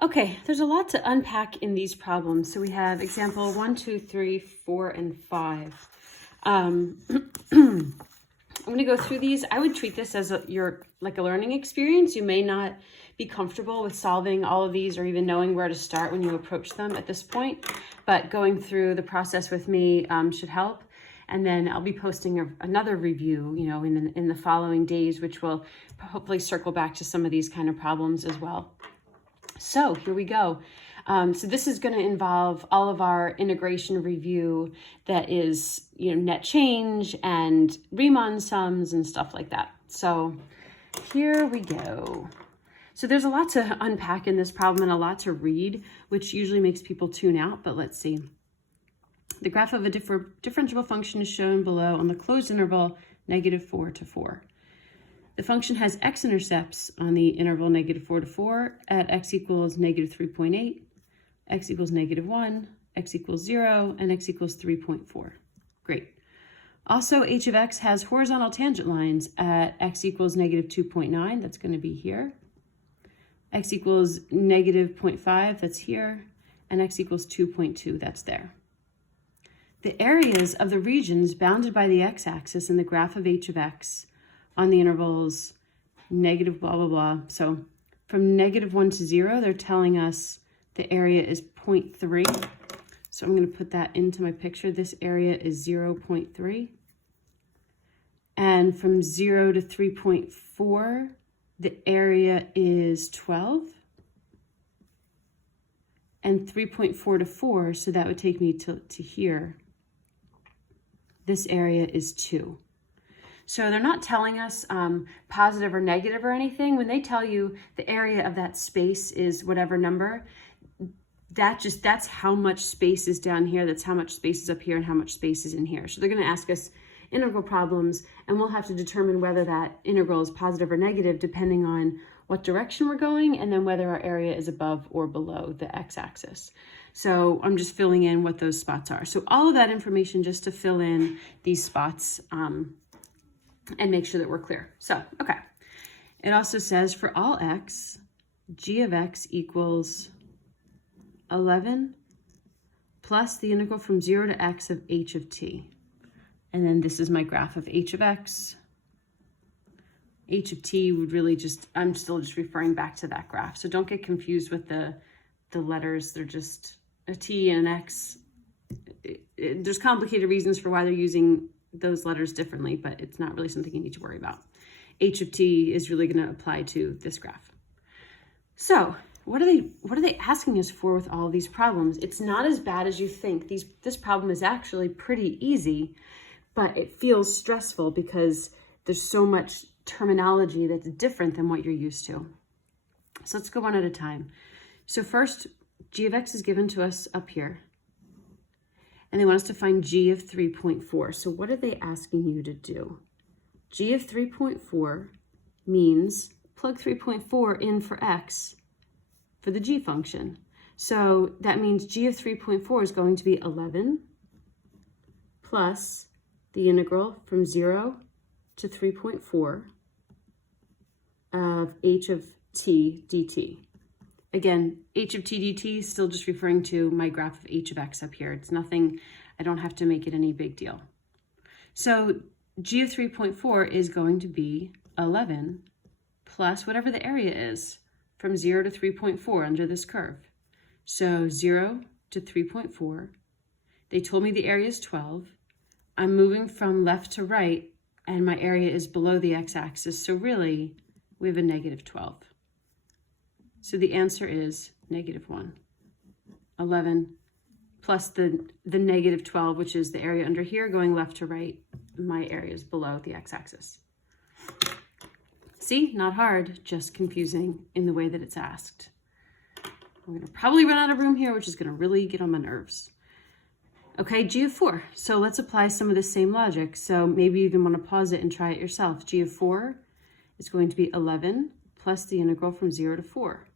Okay, there's a lot to unpack in these problems. So we have example 1, 2, 3, 4, and 5. I'm going to go through these. I would treat this as a learning experience. You may not be comfortable with solving all of these or even knowing where to start when you approach them at this point, but going through the process with me should help. And then I'll be posting another review, in the following days, which will hopefully circle back to some of these kind of problems as well. So here we go. So this is going to involve all of our integration review that is, net change and Riemann sums and stuff like that. So here we go. So there's a lot to unpack in this problem and a lot to read, which usually makes people tune out, but let's see. The graph of a differentiable function is shown below on the closed interval -4 to 4. The function has x-intercepts on the interval -4 to 4 at x equals -3.8, x equals -1, x equals 0, and x equals 3.4. Great. Also, h of x has horizontal tangent lines at x equals -2.9, that's going to be here, x equals -0.5, that's here, and x equals 2.2, that's there. The areas of the regions bounded by the x-axis in the graph of h of x on the intervals negative blah, blah, blah. So from -1 to 0, they're telling us the area is 0.3. So I'm going to put that into my picture. This area is 0.3. And from 0 to 3.4, the area is 12. And 3.4 to 4, so that would take me to here. This area is 2. So they're not telling us positive or negative or anything. When they tell you the area of that space is whatever number, that's how much space is down here, that's how much space is up here, and how much space is in here. So they're going to ask us integral problems, and we'll have to determine whether that integral is positive or negative depending on what direction we're going, and then whether our area is above or below the x-axis. So I'm just filling in what those spots are. So all of that information just to fill in these spots and make sure that we're clear. So, okay. It also says for all x, g of x equals 11 plus the integral from 0 to x of h of t. And then this is my graph of h of x. H of t would really I'm still just referring back to that graph. So don't get confused with the letters. They're just a t and an x. There's complicated reasons for why they're using those letters differently, but it's not really something you need to worry about. H of t is really going to apply to this graph. So what are they asking us for with all of these problems? It's not as bad as you think. This problem is actually pretty easy, but it feels stressful because there's so much terminology that's different than what you're used to. So let's go one at a time. So first, g of x is given to us up here. And they want us to find g of 3.4. So what are they asking you to do? G of 3.4 means plug 3.4 in for x for the g function. So that means g of 3.4 is going to be 11 plus the integral from 0 to 3.4 of h of t dt. Again, h of t dt is still just referring to my graph of h of x up here. It's nothing, I don't have to make it any big deal. So g of 3.4 is going to be 11 plus whatever the area is from 0 to 3.4 under this curve. So 0 to 3.4. They told me the area is 12. I'm moving from left to right, and my area is below the x-axis. So really, we have a -12. So the answer is -1. 11 plus the -12, which is the area under here going left to right. My area is below the x-axis. See, not hard, just confusing in the way that it's asked. I'm going to probably run out of room here, which is going to really get on my nerves. Okay, g of 4. So let's apply some of the same logic. So maybe you even want to pause it and try it yourself. G of 4 is going to be 11 plus the integral from 0 to 4.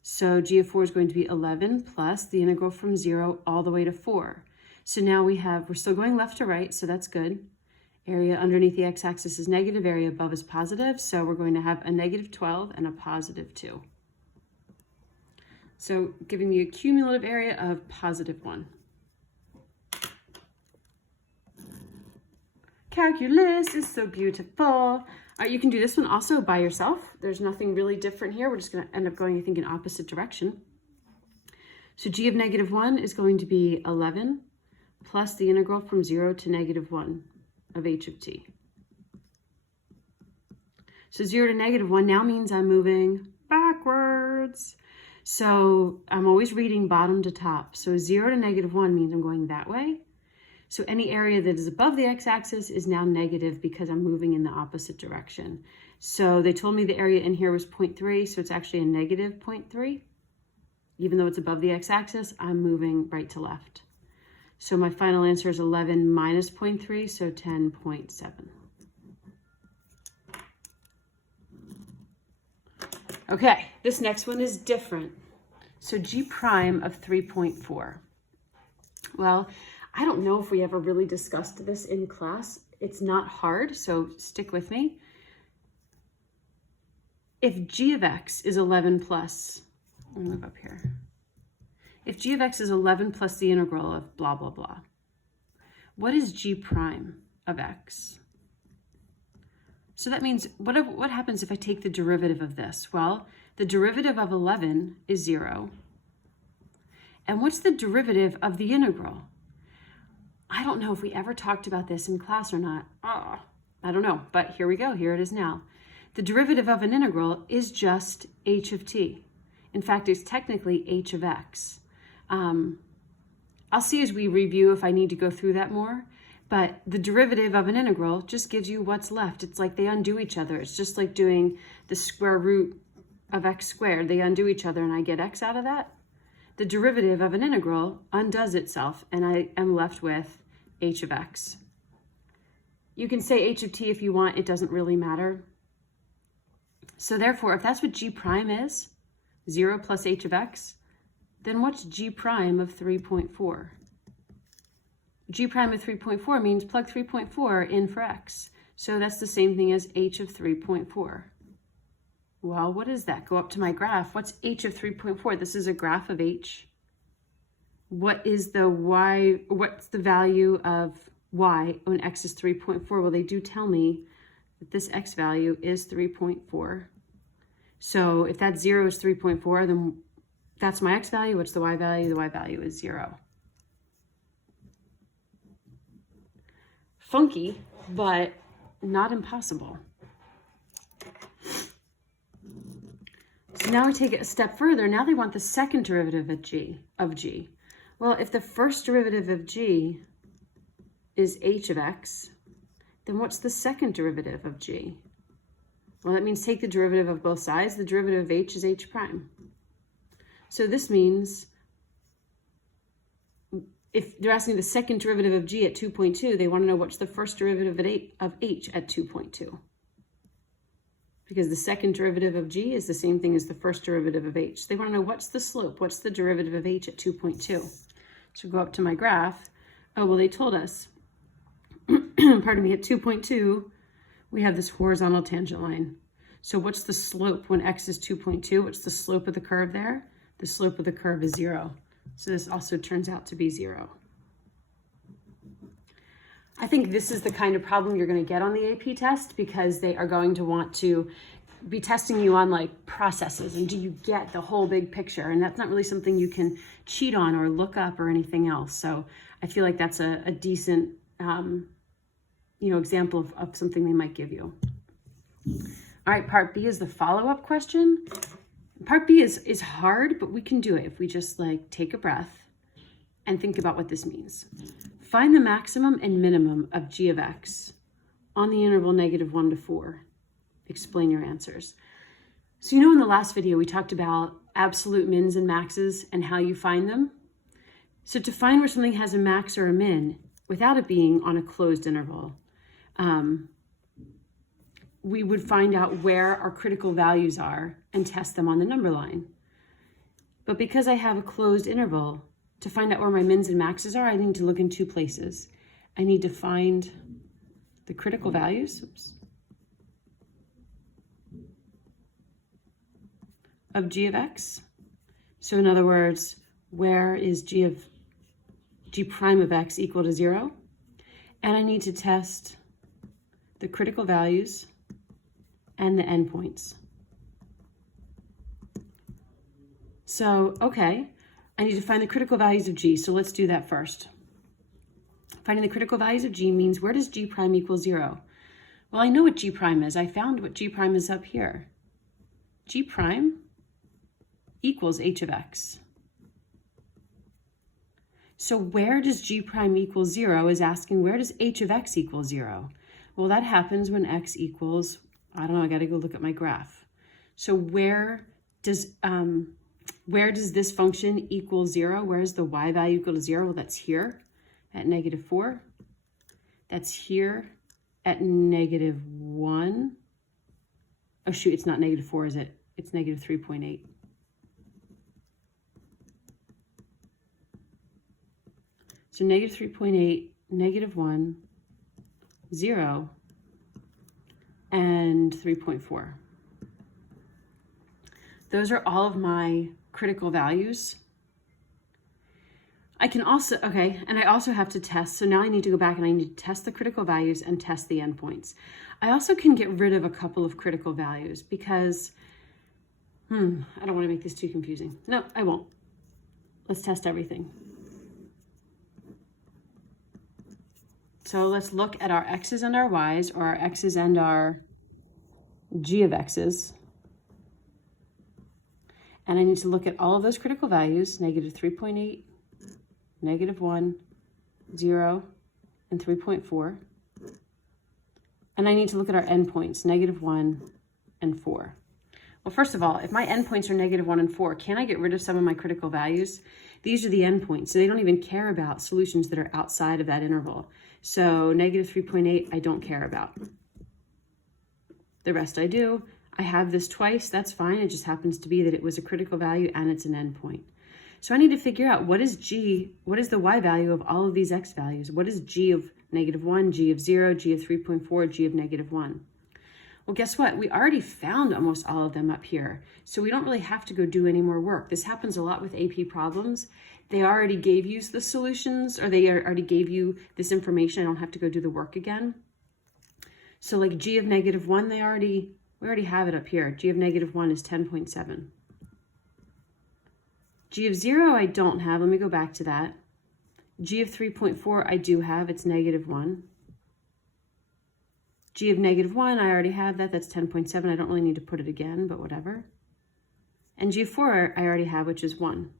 So g of 4 is going to be 11 plus the integral from 0 all the way to 4. So now we're still going left to right, so that's good. Area underneath the x-axis is negative, area above is positive, so we're going to have a negative 12 and a positive 2. So giving me a cumulative area of positive 1. Calculus is so beautiful. All right, you can do this one also by yourself. There's nothing really different here. We're just going to end up going, I think, in opposite direction. So g of negative 1 is going to be 11 plus the integral from 0 to negative 1 of h of t. So 0 to negative 1 now means I'm moving backwards. So I'm always reading bottom to top. So 0 to negative 1 means I'm going that way. So any area that is above the x-axis is now negative because I'm moving in the opposite direction. So they told me the area in here was 0.3, so it's actually a negative 0.3. Even though it's above the x-axis, I'm moving right to left. So my final answer is 11 minus 0.3, so 10.7. Okay, this next one is different. So g prime of 3.4. Well, I don't know if we ever really discussed this in class. It's not hard, so stick with me. If g of x is 11 plus, let me move up here. If g of x is 11 plus the integral of blah, blah, blah, what is g prime of x? So that means, what happens if I take the derivative of this? Well, the derivative of 11 is 0. And what's the derivative of the integral? I don't know if we ever talked about this in class or not. I don't know, but here we go. Here it is now. The derivative of an integral is just h of t. In fact, it's technically h of x. I'll see as we review if I need to go through that more, but the derivative of an integral just gives you what's left. It's like they undo each other. It's just like doing the square root of x squared. They undo each other and I get x out of that. The derivative of an integral undoes itself and I am left with h of x. You can say h of t if you want, it doesn't really matter. So therefore, if that's what g prime is, 0 plus h of x, then what's g prime of 3.4? G prime of 3.4 means plug 3.4 in for x. So that's the same thing as h of 3.4. Well, what is that? Go up to my graph. What's h of 3.4? This is a graph of h. What is the y? What's the value of y when x is 3.4? Well, they do tell me that this x value is 3.4. So if that 0 is 3.4, then that's my x value. What's the y value? The y value is 0. Funky, but not impossible. So now we take it a step further. Now they want the second derivative of g. Well, if the first derivative of g is h of x, then what's the second derivative of g? Well, that means take the derivative of both sides. The derivative of h is h prime. So this means if they're asking the second derivative of g at 2.2, they want to know what's the first derivative of h at 2.2. Because the second derivative of g is the same thing as the first derivative of h. They want to know what's the slope, what's the derivative of h at 2.2. So go up to my graph. Oh, well, they told us, pardon me, at 2.2, we have this horizontal tangent line. So what's the slope when x is 2.2? What's the slope of the curve there? The slope of the curve is 0. So this also turns out to be 0. I think this is the kind of problem you're going to get on the AP test because they are going to want to be testing you on like processes and do you get the whole big picture? And that's not really something you can cheat on or look up or anything else. So I feel like that's a decent example of something they might give you. All right, part B is the follow-up question. Part B is hard, but we can do it if we just like take a breath and think about what this means. Find the maximum and minimum of g of x on the interval -1 to 4. Explain your answers. So in the last video, we talked about absolute mins and maxes and how you find them. So to find where something has a max or a min without it being on a closed interval, we would find out where our critical values are and test them on the number line. But because I have a closed interval, to find out where my mins and maxes are, I need to look in two places. I need to find the critical values of g of x. So in other words, where is g prime of x equal to 0? And I need to test the critical values and the endpoints. So, okay, I need to find the critical values of g. So let's do that first. Finding the critical values of g means where does g prime equal 0? Well, I know what g prime is. I found what g prime is up here. G prime equals h of x. So where does g prime equal 0 is asking where does h of x equal 0? Well, that happens when x equals, I don't know, I got to go look at my graph. So where does this function equal 0? Where is the y value equal to 0? Well, that's here at -4. That's here at -1. Oh, shoot, it's not -4, is it? It's -3.8. So -3.8, -1, 0, and 3.4. Those are all of my critical values. I can also, okay, and I also have to test. So now I need to go back and I need to test the critical values and test the endpoints. I also can get rid of a couple of critical values because, I don't want to make this too confusing. No, I won't. Let's test everything. So let's look at our x's and our y's, or our x's and our g of x's. And I need to look at all of those critical values, -3.8, -1, 0, and 3.4. And I need to look at our endpoints, -1 and 4. Well, first of all, if my endpoints are -1 and 4, can I get rid of some of my critical values? These are the endpoints, so they don't even care about solutions that are outside of that interval. So -3.8, I don't care about. The rest I do. I have this twice, that's fine. It just happens to be that it was a critical value and it's an endpoint. So I need to figure out what is the y value of all of these x values? What is g of -1, g of 0, g of 3.4, g of -1? Well, guess what? We already found almost all of them up here. So we don't really have to go do any more work. This happens a lot with AP problems. They already gave you the solutions, or they already gave you this information. I don't have to go do the work again. So like g of -1, we already have it up here. G of -1 is 10.7. G of 0 I don't have. Let me go back to that. G of 3.4 I do have. It's -1. G of -1, I already have that. That's 10.7. I don't really need to put it again, but whatever. And G of 4 I already have, which is 1.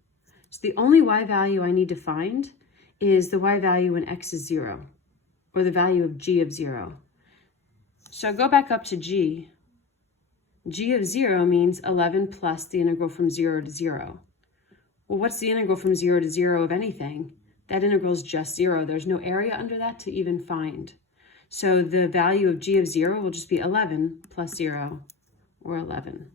So the only y value I need to find is the y value when x is 0, or the value of g of 0. So go back up to g. G of 0 means 11 plus the integral from 0 to 0. Well, what's the integral from 0 to 0 of anything? That integral is just 0. There's no area under that to even find. So the value of g of 0 will just be 11 plus 0, or 11.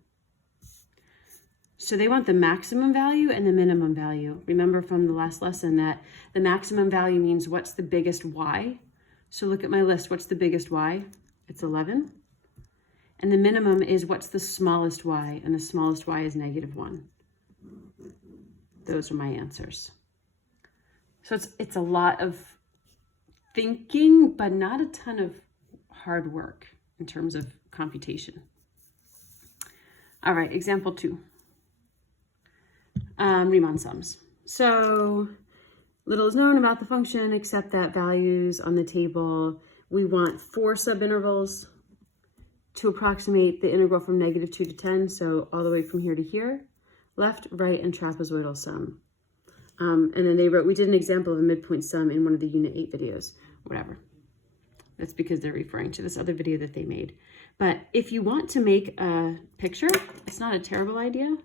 So they want the maximum value and the minimum value. Remember from the last lesson that the maximum value means what's the biggest y. So look at my list. What's the biggest y? It's 11. And the minimum is what's the smallest y, and the smallest y is -1. Those are my answers. So it's a lot of thinking, but not a ton of hard work in terms of computation. All right, example 2. Riemann sums. So little is known about the function except that values on the table. We want 4 subintervals to approximate the integral from -2 to 10, so all the way from here to here, left, right, and trapezoidal sum. And then we did an example of a midpoint sum in one of the Unit 8 videos, whatever. That's because they're referring to this other video that they made. But if you want to make a picture, it's not a terrible idea.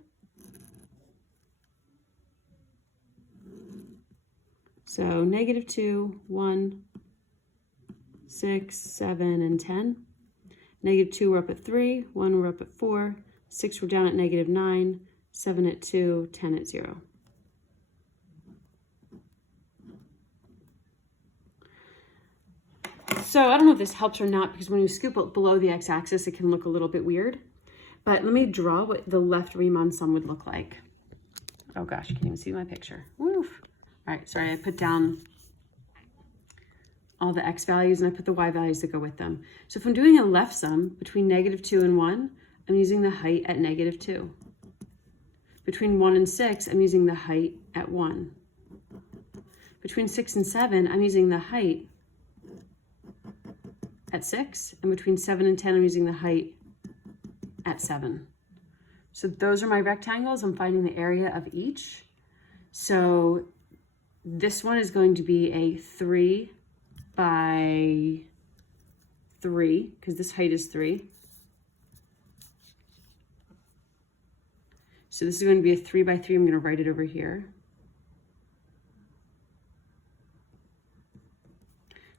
So -2, 1, 6, 7, and 10. -2, we're up at 3, 1, we're up at 4, 6, we're down at -9, 7 at 2, 10 at 0. So I don't know if this helps or not, because when you scoop it below the x-axis, it can look a little bit weird. But let me draw what the left Riemann sum would look like. Oh gosh, you can't even see my picture. Woof. All right, sorry, I put down all the x values and I put the y values that go with them. So if I'm doing a left sum between -2 and 1, I'm using the height at -2. Between 1 and 6, I'm using the height at 1. Between 6 and 7, I'm using the height at 6. And between 7 and 10, I'm using the height at 7. So those are my rectangles. I'm finding the area of each. So this one is going to be a 3 by 3, because this height is 3. So this is going to be a 3 by 3. I'm going to write it over here.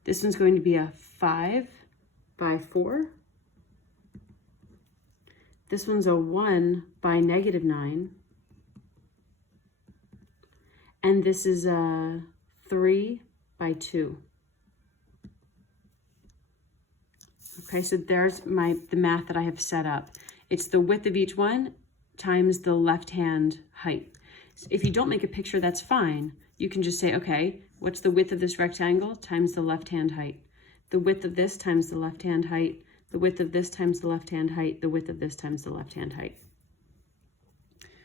This one's going to be a 5 by 4. This one's a 1 by -9. And this is a 3 by 2. Okay, so there's the math that I have set up. It's the width of each one times the left-hand height. If you don't make a picture, that's fine. You can just say, okay, what's the width of this rectangle times the left-hand height? The width of this times the left-hand height. The width of this times the left-hand height. The width of this times the left-hand height.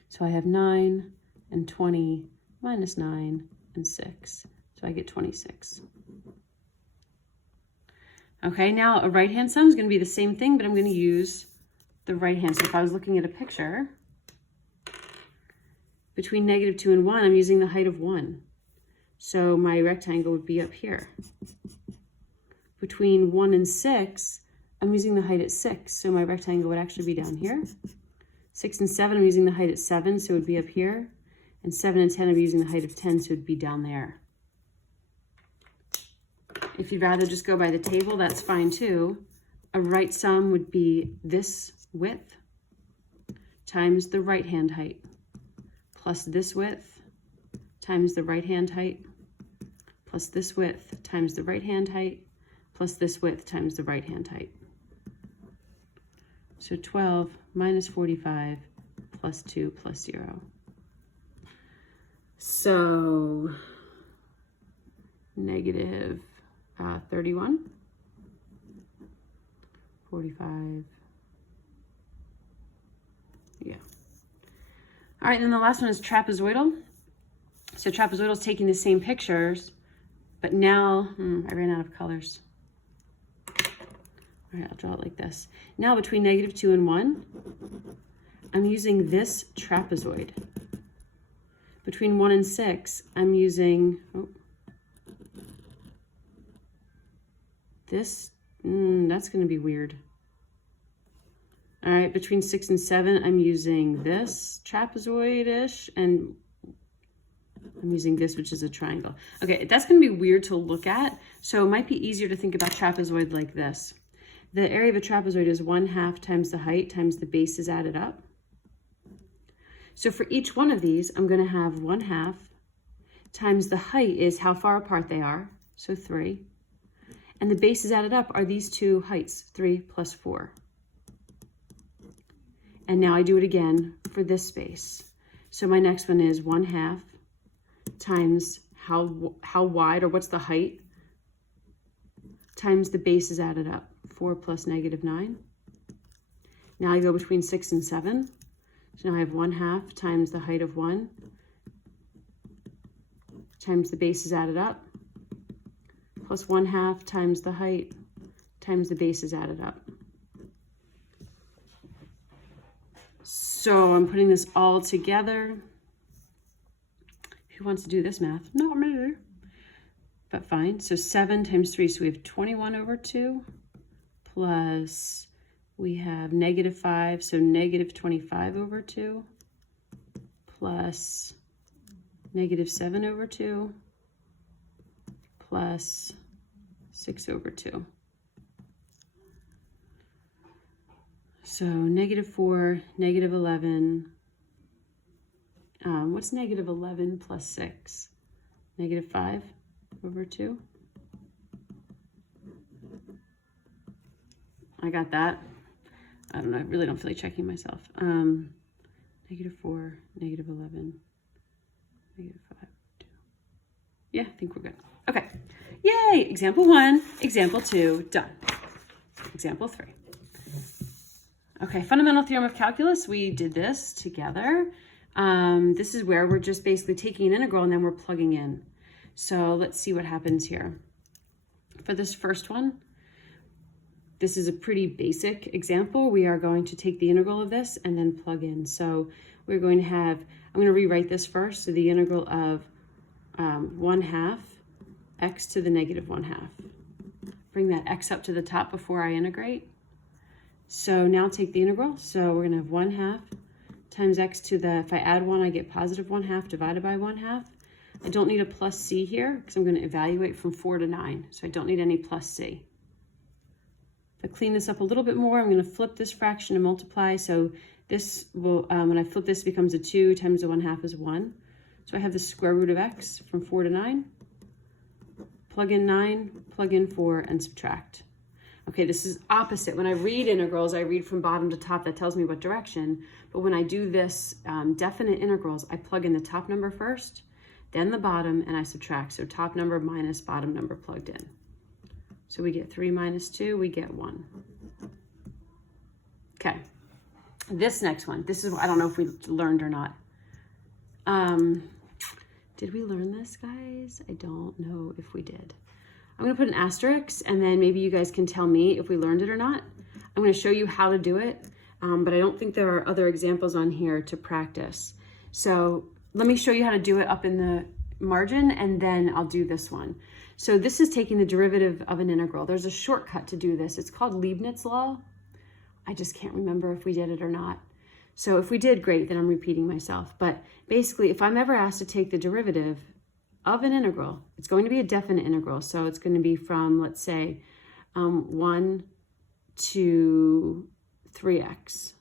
So I have 9 and 20 minus 9 and 6. So I get 26. Okay, now a right-hand sum is going to be the same thing, but I'm going to use the right hand. So if I was looking at a picture, between -2 and 1, I'm using the height of 1. So my rectangle would be up here. Between 1 and 6, I'm using the height at 6. So my rectangle would actually be down here. 6 and 7, I'm using the height at 7, so it would be up here. And 7 and 10, I'm using the height of 10, so it would be down there. If you'd rather just go by the table, that's fine too. A right sum would be this width times the right-hand height, plus this width times the right-hand height, plus this width times the right-hand height, plus this width times the right-hand height. So 12 minus 45 plus 2 plus 0. So negative 31, 45, yeah. All right, then the last one is trapezoidal. So trapezoidal is taking the same pictures, but now, I ran out of colors. All right, I'll draw it like this. Now between -2 and 1, I'm using this trapezoid. Between 1 and 6, I'm using, this, that's going to be weird. All right, between 6 and 7, I'm using this trapezoid-ish, and I'm using this, which is a triangle. Okay, that's going to be weird to look at, so it might be easier to think about trapezoid like this. The area of a trapezoid is 1/2 times the height times the bases added up. So for each one of these, I'm going to have 1/2 times the height is how far apart they are, so 3. And the bases added up are these two heights, 3 plus 4. And now I do it again for this space. So my next one is 1/2 times how wide, or what's the height, times the bases added up, 4 plus -9. Now I go between 6 and 7. So now I have 1/2 times the height of 1 times the bases added up, plus 1/2 times the height times the bases added up. So I'm putting this all together. Who wants to do this math? Not me. But fine. So 7 times 3. So we have 21/2 plus, we have -5. So -25/2 plus -7/2 plus 6/2. So -4, -11. What's -11 plus 6? -5/2. I got that. I don't know, I really don't feel like checking myself. Negative 4, negative 11, negative 5, 2. Yeah, I think we're good. Okay, yay! Example 1, example 2, done. Example 3. Okay, fundamental theorem of calculus, we did this together. This is where we're just basically taking an integral and then we're plugging in. So let's see what happens here. For this first one, this is a pretty basic example. We are going to take the integral of this and then plug in. So we're going to have, I'm going to rewrite this first. So the integral of 1/2 x to the negative 1/2. Bring that x up to the top before I integrate. So now take the integral. So we're going to have 1/2 times x to the, if I add 1, I get positive 1/2 divided by 1/2. I don't need a plus c here because I'm going to evaluate from 4 to 9. So I don't need any plus c. If I clean this up a little bit more, I'm going to flip this fraction and multiply. So this will, when I flip this, it becomes a 2 times the 1/2 is 1. So I have the square root of x from 4 to 9. Plug in 9, plug in 4, and subtract. Okay, this is opposite. When I read integrals, I read from bottom to top. That tells me what direction. But when I do this definite integrals, I plug in the top number first, then the bottom, and I subtract. So top number minus bottom number plugged in. So we get 3 minus 2, we get 1. Okay, this next one, this is, I don't know if we learned or not. Did we learn this, guys? I don't know if we did. I'm gonna put an asterisk and then maybe you guys can tell me if we learned it or not. I'm gonna show you how to do it, but I don't think there are other examples on here to practice. So let me show you how to do it up in the margin and then I'll do this one. So this is taking the derivative of an integral. There's a shortcut to do this. It's called Leibniz law. I just can't remember if we did it or not. So if we did, great, then I'm repeating myself. But basically, if I'm ever asked to take the derivative of an integral, it's going to be a definite integral. So it's going to be from, let's say, 1 to 3x.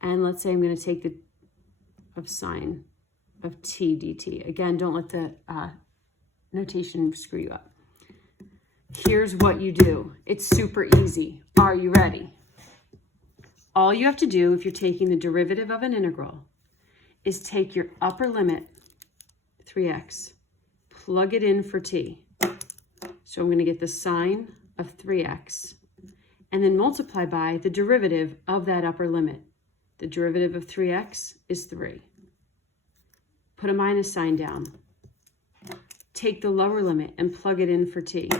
And let's say I'm going to take the of sine of t dt. Again, don't let the notation screw you up. Here's what you do. It's super easy. Are you ready? All you have to do if you're taking the derivative of an integral is take your upper limit, 3x, plug it in for t. So I'm going to get the sine of 3x, and then multiply by the derivative of that upper limit. The derivative of 3x is 3. Put a minus sign down. Take the lower limit and plug it in for t.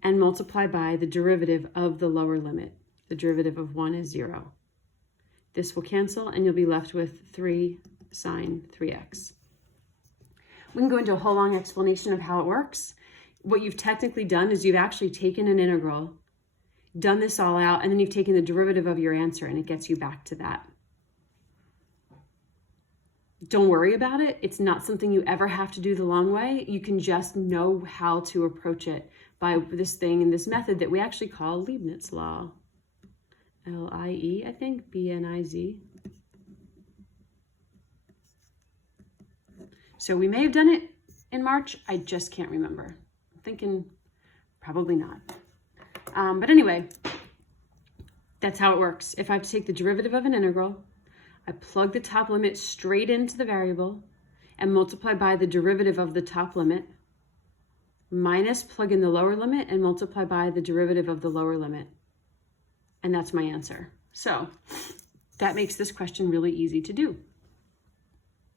And multiply by the derivative of the lower limit. The derivative of 1 is 0. This will cancel and you'll be left with 3 sine 3x. We can go into a whole long explanation of how it works. What you've technically done is you've actually taken an integral, done this all out, and then you've taken the derivative of your answer and it gets you back to that. Don't worry about it. It's not something you ever have to do the long way. You can just know how to approach it by this thing and this method that we actually call Leibniz law. L-I-E, I think, B-N-I-Z. So we may have done it in March. I just can't remember. I'm thinking probably not. But anyway, that's how it works. If I have to take the derivative of an integral, I plug the top limit straight into the variable and multiply by the derivative of the top limit, minus plug in the lower limit and multiply by the derivative of the lower limit. And that's my answer. So that makes this question really easy to do.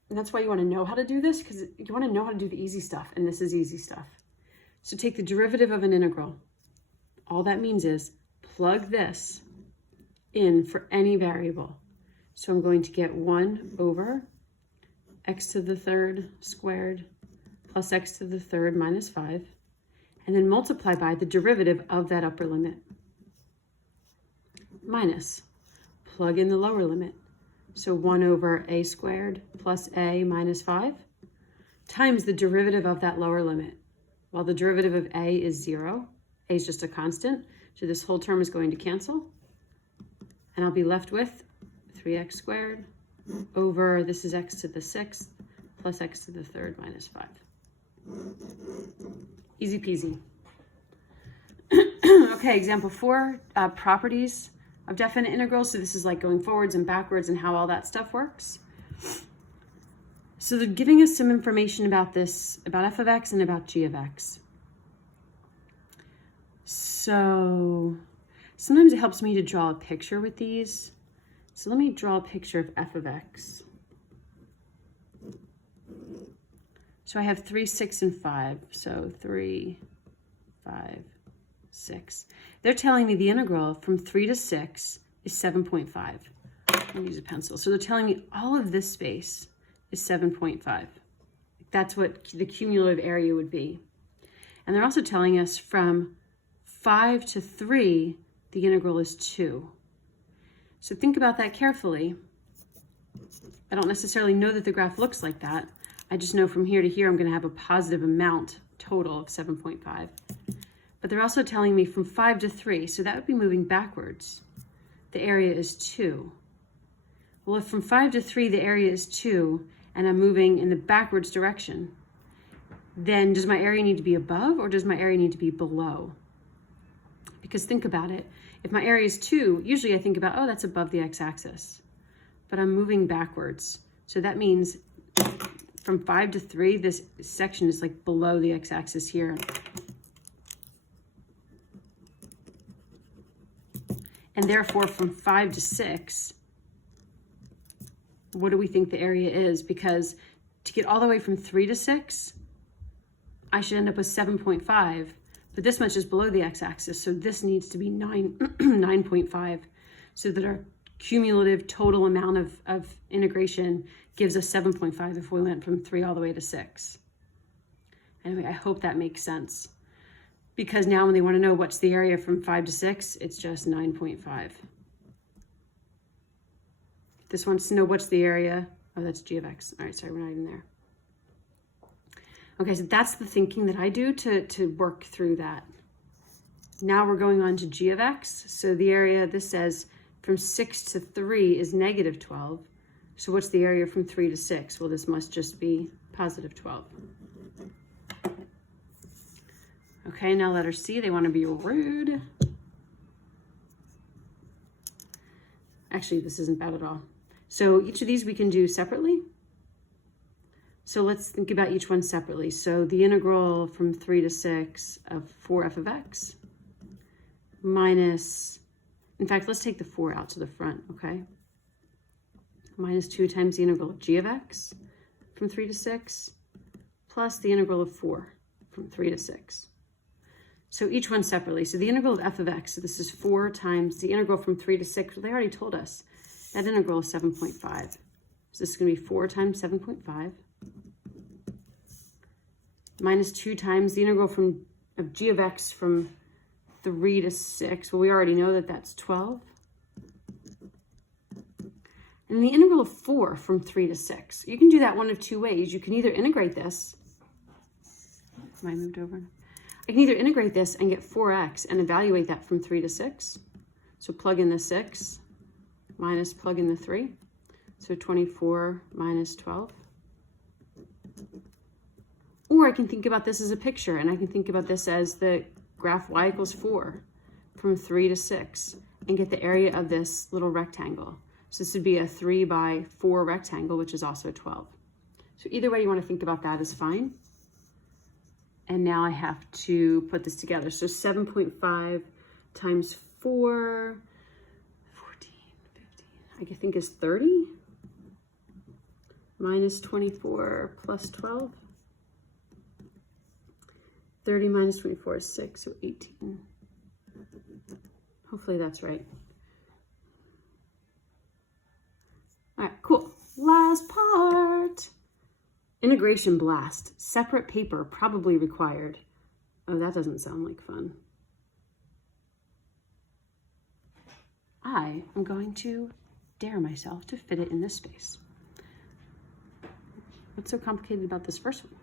And that's why you want to know how to do this, because you want to know how to do the easy stuff, and this is easy stuff. So take the derivative of an integral. All that means is plug this in for any variable. So I'm going to get 1 over x to the third squared plus x to the third minus 5, and then multiply by the derivative of that upper limit. Minus, plug in the lower limit. So 1 over a squared plus a minus 5 times the derivative of that lower limit. While the derivative of a is 0, a is just a constant, so this whole term is going to cancel. And I'll be left with 3x squared over, this is x to the 6th plus x to the 3rd minus 5. Easy peasy. Okay. Okay, example 4, properties of definite integrals. So this is like going forwards and backwards and how all that stuff works. So they're giving us some information about this, about f of x and about g of x. So sometimes it helps me to draw a picture with these. So let me draw a picture of f of x. So I have 3, 6, and 5. So 3, 5, 6. They're telling me the integral from 3 to 6 is 7.5. Let me use a pencil. So they're telling me all of this space is 7.5. That's what the cumulative area would be. And they're also telling us from 5 to 3, the integral is 2. So think about that carefully. I don't necessarily know that the graph looks like that. I just know from here to here I'm going to have a positive amount total of 7.5. But they're also telling me from 5 to 3, so that would be moving backwards. The area is 2. Well, if from 5 to 3 the area is 2, and I'm moving in the backwards direction, then does my area need to be above or does my area need to be below? Because think about it. If my area is 2, usually I think about, oh, that's above the x-axis. But I'm moving backwards. So that means from 5 to 3, this section is like below the x-axis here. And therefore, from 5 to 6, what do we think the area is? Because to get all the way from 3 to 6, I should end up with 7.5, but this much is below the x-axis, so this needs to be 9.5, so that our cumulative total amount of integration gives us 7.5 if we went from 3 all the way to 6. Anyway, I hope that makes sense. Because now when they want to know what's the area from 5 to 6, it's just 9.5. This wants to know what's the area. Oh, that's g of x. All right, sorry, we're not even there. Okay, so that's the thinking that I do to work through that. Now we're going on to g of x. So the area, this says from 6 to 3 is negative 12. So what's the area from 3 to 6? Well, this must just be positive 12. Okay, now letter C, they want to be rude. Actually, this isn't bad at all. So each of these we can do separately. So let's think about each one separately. So the integral from 3 to 6 of 4f of x minus, in fact, let's take the 4 out to the front, okay? Minus 2 times the integral of g of x from 3 to 6 plus the integral of 4 from 3 to 6. So each one separately. So the integral of f of x, so this is 4 times the integral from 3 to 6. Well, they already told us that integral is 7.5. So this is going to be 4 times 7.5 minus 2 times the integral of g of x from 3 to 6. Well, we already know that that's 12. And the integral of 4 from 3 to 6. You can do that one of two ways. You can either integrate this. Am I moved over? I can either integrate this and get 4x and evaluate that from 3 to 6. So plug in the 6 minus plug in the 3. So 24 minus 12. Or I can think about this as a picture, and I can think about this as the graph y equals 4 from 3 to 6 and get the area of this little rectangle. So this would be a 3 by 4 rectangle, which is also 12. So either way you want to think about that is fine. And now I have to put this together. So 7.5 times 4, 14, 15, I think is 30. Minus 24 plus 12. 30 minus 24 is 6, so 18. Hopefully that's right. All right, cool. Last part. Integration blast. Separate paper probably required. Oh, that doesn't sound like fun. I am going to dare myself to fit it in this space. What's so complicated about this first one?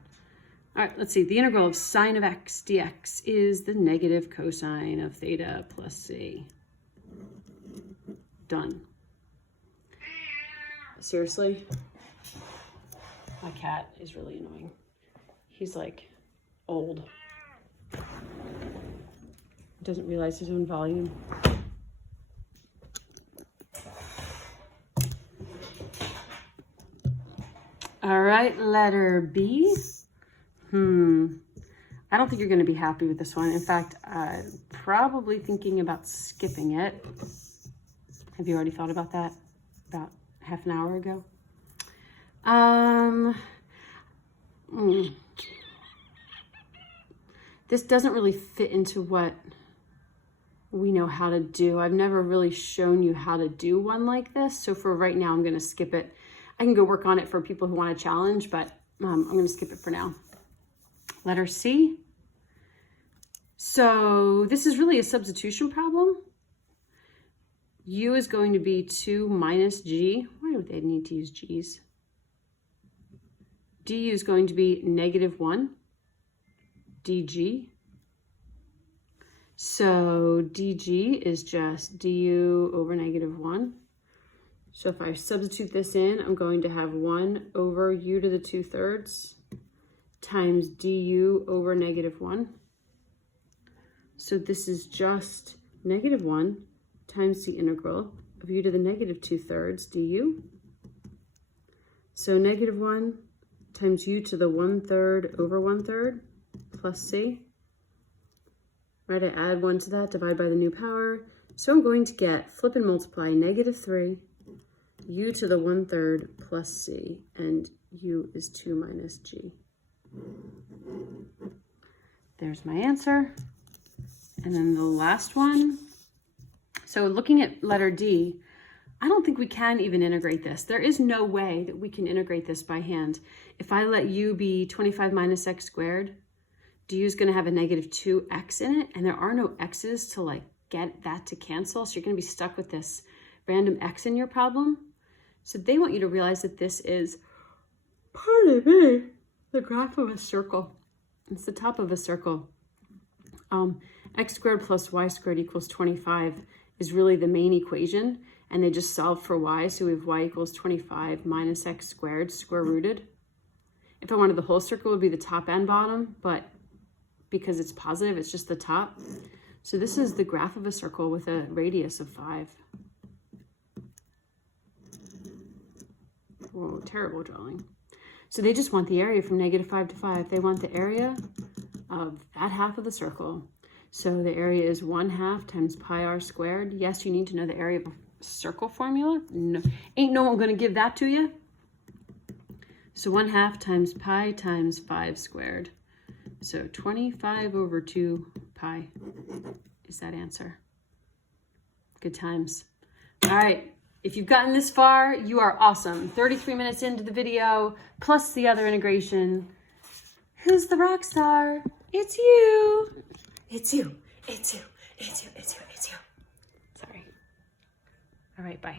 All right, let's see. The integral of sine of x dx is the negative cosine of theta plus c. Done. Seriously? My cat is really annoying. He's like old. doesn't realize his own volume. All right, letter B. I don't think you're going to be happy with this one. In fact, I'm probably thinking about skipping it. Have you already thought about that about half an hour ago? This doesn't really fit into what we know how to do. I've never really shown you how to do one like this. So for right now, I'm going to skip it. I can go work on it for people who want to challenge, but I'm going to skip it for now. Letter C. So this is really a substitution problem. U is going to be 2 minus G. Why would they need to use G's? Du is going to be -1 dg. So dg is just du over -1. So if I substitute this in, I'm going to have 1 over u to the 2/3 times du over -1. So this is just -1 times the integral of u to the -2/3 du. So -1 times u to the 1/3 over 1/3 plus c. Right, I add 1 to that, divide by the new power. So I'm going to get, flip and multiply, -3 u to the 1/3 plus c, and u is 2 minus g. There's my answer. And then the last one. So looking at letter D, I don't think we can even integrate this. There is no way that we can integrate this by hand. If I let u be 25 minus x squared, du is going to have a -2x in it, and there are no x's to like get that to cancel. So you're going to be stuck with this random x in your problem. So they want you to realize that this is, pardon me, the graph of a circle. It's the top of a circle. X squared plus y squared equals 25 is really the main equation, and they just solve for y. So we have y equals 25 minus x squared square rooted. If I wanted the whole circle, it would be the top and bottom, but because it's positive, it's just the top. So this is the graph of a circle with a radius of 5. Whoa, terrible drawing. So they just want the area from -5 to 5. They want the area of that half of the circle. So the area is 1/2 times pi r squared. Yes, you need to know the area of a circle formula. No, ain't no one going to give that to you. So 1/2 times pi times 5 squared. So 25 over 2 pi is that answer. Good times. All right. If you've gotten this far, you are awesome. 33 minutes into the video, plus the other integration. Who's the rock star? It's you. It's you. It's you. It's you. It's you. It's you. Sorry. All right, bye.